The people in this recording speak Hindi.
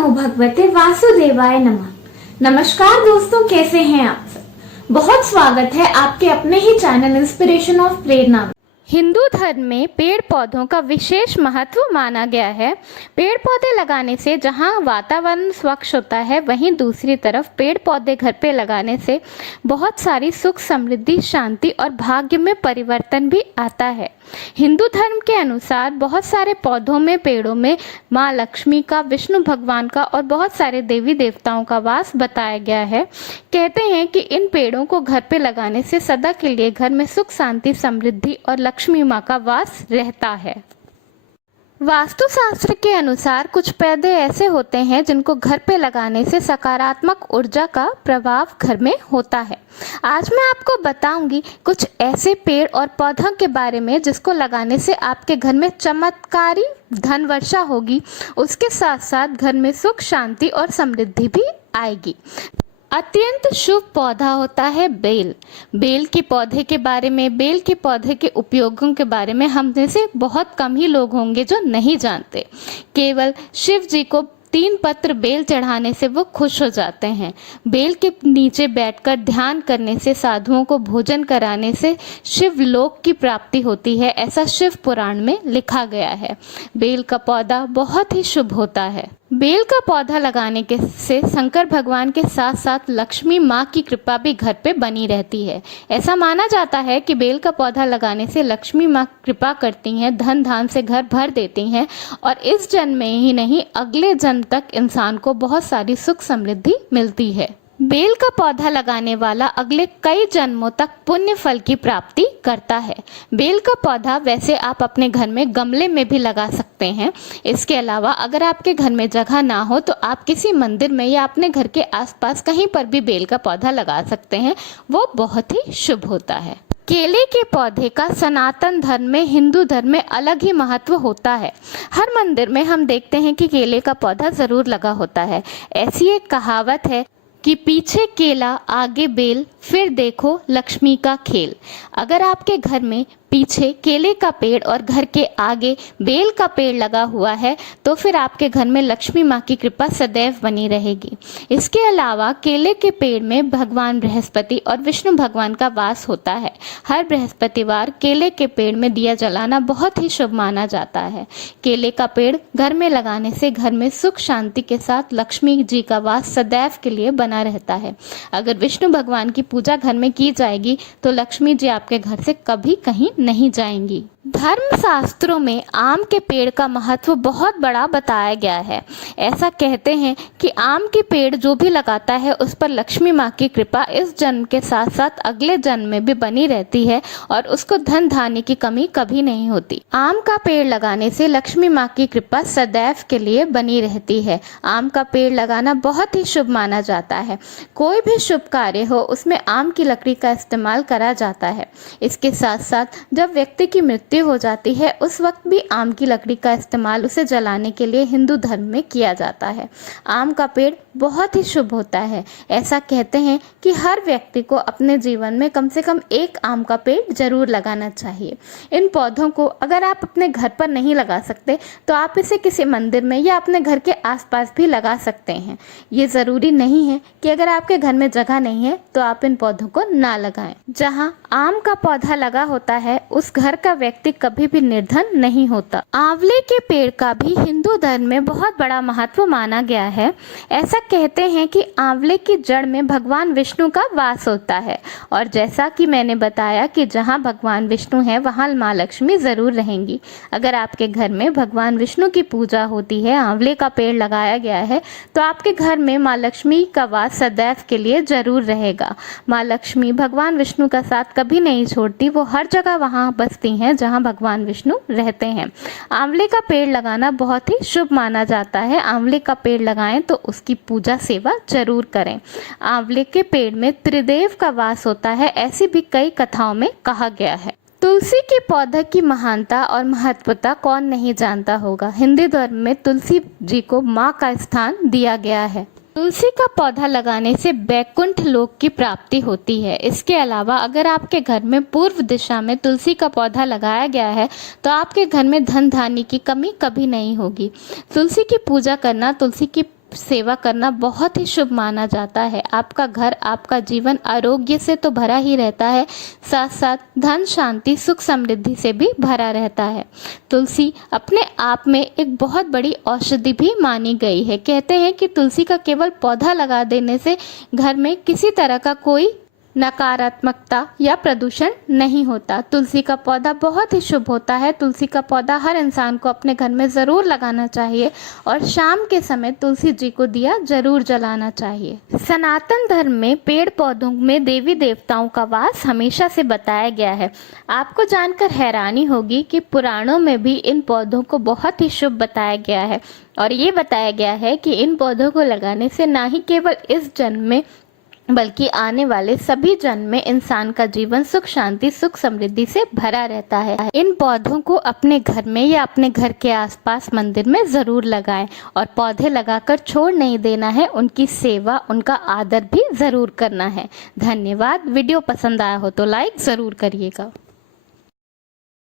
नमो भगवते वासुदेवाय नमः। नमस्कार दोस्तों, कैसे हैं आप सब। बहुत स्वागत है आपके अपने ही चैनल इंस्पिरेशन ऑफ प्रेरणा में। हिंदू धर्म में पेड़ पौधों का विशेष महत्व माना गया है। पेड़ पौधे लगाने से जहां वातावरण स्वच्छ होता है, वहीं दूसरी तरफ पेड़ पौधे घर पे लगाने से बहुत सारी सुख, समृद्धि, शांति और भाग्य में परिवर्तन भी आता है। हिंदू धर्म के अनुसार बहुत सारे पौधों में, पेड़ों में माँ लक्ष्मी का, विष्णु भगवान का और बहुत सारे देवी देवताओं का वास बताया गया है। कहते हैं कि इन पेड़ों को घर पे लगाने से सदा के लिए घर में सुख, शांति, समृद्धि और लक्ष्मी माँ का वास रहता है। वास्तुशास्त्र के अनुसार कुछ पौधे ऐसे होते हैं जिनको घर पे लगाने से सकारात्मक ऊर्जा का प्रभाव घर में होता है। आज मैं आपको बताऊंगी कुछ ऐसे पेड़ और पौधों के बारे में जिसको लगाने से आपके घर में चमत्कारी धन वर्षा होगी, उसके साथ साथ घर में सुख, शांति और समृद्धि भी आएगी। अत्यंत शुभ पौधा होता है बेल। बेल के पौधे के बारे में, बेल के पौधे के उपयोगों के बारे में हम में से बहुत कम ही लोग होंगे जो नहीं जानते। केवल शिव जी को 3 पत्र बेल चढ़ाने से वो खुश हो जाते हैं। बेल के नीचे बैठकर ध्यान करने से, साधुओं को भोजन कराने से शिव लोक की प्राप्ति होती है, ऐसा शिव पुराण में लिखा गया है। बेल का पौधा बहुत ही शुभ होता है। बेल का पौधा लगाने के से शंकर भगवान के साथ साथ लक्ष्मी माँ की कृपा भी घर पे बनी रहती है। ऐसा माना जाता है कि बेल का पौधा लगाने से लक्ष्मी माँ कृपा करती हैं, धन धान से घर भर देती हैं और इस जन्म में ही नहीं, अगले जन्म तक इंसान को बहुत सारी सुख समृद्धि मिलती है। बेल का पौधा लगाने वाला अगले कई जन्मों तक पुण्य फल की प्राप्ति करता है। बेल का पौधा वैसे आप अपने घर में गमले में भी लगा सकते हैं। इसके अलावा अगर आपके घर में जगह ना हो तो आप किसी मंदिर में या अपने घर के आसपास कहीं पर भी बेल का पौधा लगा सकते हैं, वो बहुत ही शुभ होता है। केले के पौधे का सनातन धर्म में, हिंदू धर्म में अलग ही महत्व होता है। हर मंदिर में हम देखते हैं कि केले का पौधा जरूर लगा होता है। ऐसी एक कहावत है कि पीछे केला आगे बेल, फिर देखो लक्ष्मी का खेल। अगर आपके घर में पीछे केले का पेड़ और घर के आगे बेल का पेड़ लगा हुआ है तो फिर आपके घर में लक्ष्मी माँ की कृपा सदैव बनी रहेगी। इसके अलावा केले के पेड़ में भगवान बृहस्पति और विष्णु भगवान का वास होता है। हर बृहस्पतिवार केले के पेड़ में दिया जलाना बहुत ही शुभ माना जाता है। केले का पेड़ घर में लगाने से घर में सुख, शांति के साथ लक्ष्मी जी का वास सदैव के लिए बना रहता है। अगर विष्णु भगवान की पूजा घर में की जाएगी तो लक्ष्मी जी आपके घर से कभी कहीं नहीं जाएंगी। धर्म शास्त्रों में आम के पेड़ का महत्व बहुत बड़ा बताया गया है। ऐसा कहते हैं कि आम के पेड़ जो भी लगाता है उस पर लक्ष्मी माँ की कृपा इस जन्म के साथ साथ अगले जन्म में भी बनी रहती है और उसको धन धान्य की कमी कभी नहीं होती। आम का पेड़ लगाने से लक्ष्मी माँ की कृपा सदैव के लिए बनी रहती है। आम का पेड़ लगाना बहुत ही शुभ माना जाता है। कोई भी शुभ कार्य हो उसमें आम की लकड़ी का इस्तेमाल करा जाता है। इसके साथ साथ जब व्यक्ति की मृत्यु हो जाती है उस वक्त भी आम की लकड़ी का इस्तेमाल उसे जलाने के लिए हिंदू धर्म में किया जाता है। आम का पेड़ बहुत ही शुभ होता है। ऐसा कहते हैं कि हर व्यक्ति को अपने जीवन में कम से कम एक आम का पेड़ जरूर लगाना चाहिए। इन पौधों को अगर आप अपने घर पर नहीं लगा सकते तो आप इसे किसी मंदिर में या अपने घर के आसपास भी लगा सकते हैं। ये जरूरी नहीं है कि अगर आपके घर में जगह नहीं है तो आप इन पौधों को ना लगाएं। जहाँ आम का पौधा लगा होता है उस घर का व्यक्ति कभी भी निर्धन नहीं होता। आंवले के पेड़ का भी हिंदू धर्म में बहुत बड़ा महत्व माना गया है। ऐसा कहते हैं कि आंवले की जड़ में भगवान विष्णु का वास होता है और जैसा कि मैंने बताया कि जहाँ भगवान विष्णु है वहाँ माँ लक्ष्मी जरूर रहेंगी। अगर आपके घर में भगवान विष्णु की पूजा होती है, आंवले का पेड़ लगाया गया है तो आपके घर में माँ लक्ष्मी का वास सदैव के लिए जरूर रहेगा। माँ लक्ष्मी भगवान विष्णु का साथ कभी नहीं छोड़ती, वो हर जगह वहाँ बसती हैं जहाँ भगवान विष्णु रहते हैं। आंवले का पेड़ लगाना बहुत ही शुभ माना जाता है। आंवले का पेड़ लगाएं तो उसकी पूजा सेवा जरूर करें। आंवले के पेड़ में त्रिदेव का वास होता है, ऐसी भी कई कथाओं में कहा गया है। तुलसी के पौधे की महानता और महत्वता कौन नहीं जानता होगा। हिंदू धर्म में तुलसी जी को माँ का स्थान दिया गया है। तुलसी का पौधा लगाने से बैकुंठ लोक की प्राप्ति होती है। इसके अलावा अगर आपके घर में पूर्व दिशा में तुलसी का पौधा लगाया गया है तो आपके घर में धन धान्य की कमी कभी नहीं होगी। तुलसी की पूजा करना, तुलसी की सेवा करना बहुत ही शुभ माना जाता है। आपका घर, आपका जीवन आरोग्य से तो भरा ही रहता है, साथ साथ धन, शांति, सुख, समृद्धि से भी भरा रहता है। तुलसी अपने आप में एक बहुत बड़ी औषधि भी मानी गई है। कहते हैं कि तुलसी का केवल पौधा लगा देने से घर में किसी तरह का कोई नकारात्मकता या प्रदूषण नहीं होता। तुलसी का पौधा बहुत ही शुभ होता है। तुलसी का पौधा हर इंसान को अपने घर में ज़रूर लगाना चाहिए और शाम के समय तुलसी जी को दिया जरूर जलाना चाहिए। सनातन धर्म में पेड़ पौधों में देवी देवताओं का वास हमेशा से बताया गया है। आपको जानकर हैरानी होगी कि पुराणों में भी इन पौधों को बहुत ही शुभ बताया गया है और ये बताया गया है कि इन पौधों को लगाने से ना ही केवल इस जन्म में बल्कि आने वाले सभी जन्म में इंसान का जीवन सुख, शांति, सुख, समृद्धि से भरा रहता है। इन पौधों को अपने घर में या अपने घर के आसपास मंदिर में ज़रूर लगाएं और पौधे लगाकर छोड़ नहीं देना है। उनकी सेवा, उनका आदर भी ज़रूर करना है। धन्यवाद। वीडियो पसंद आया हो तो लाइक ज़रूर करिएगा।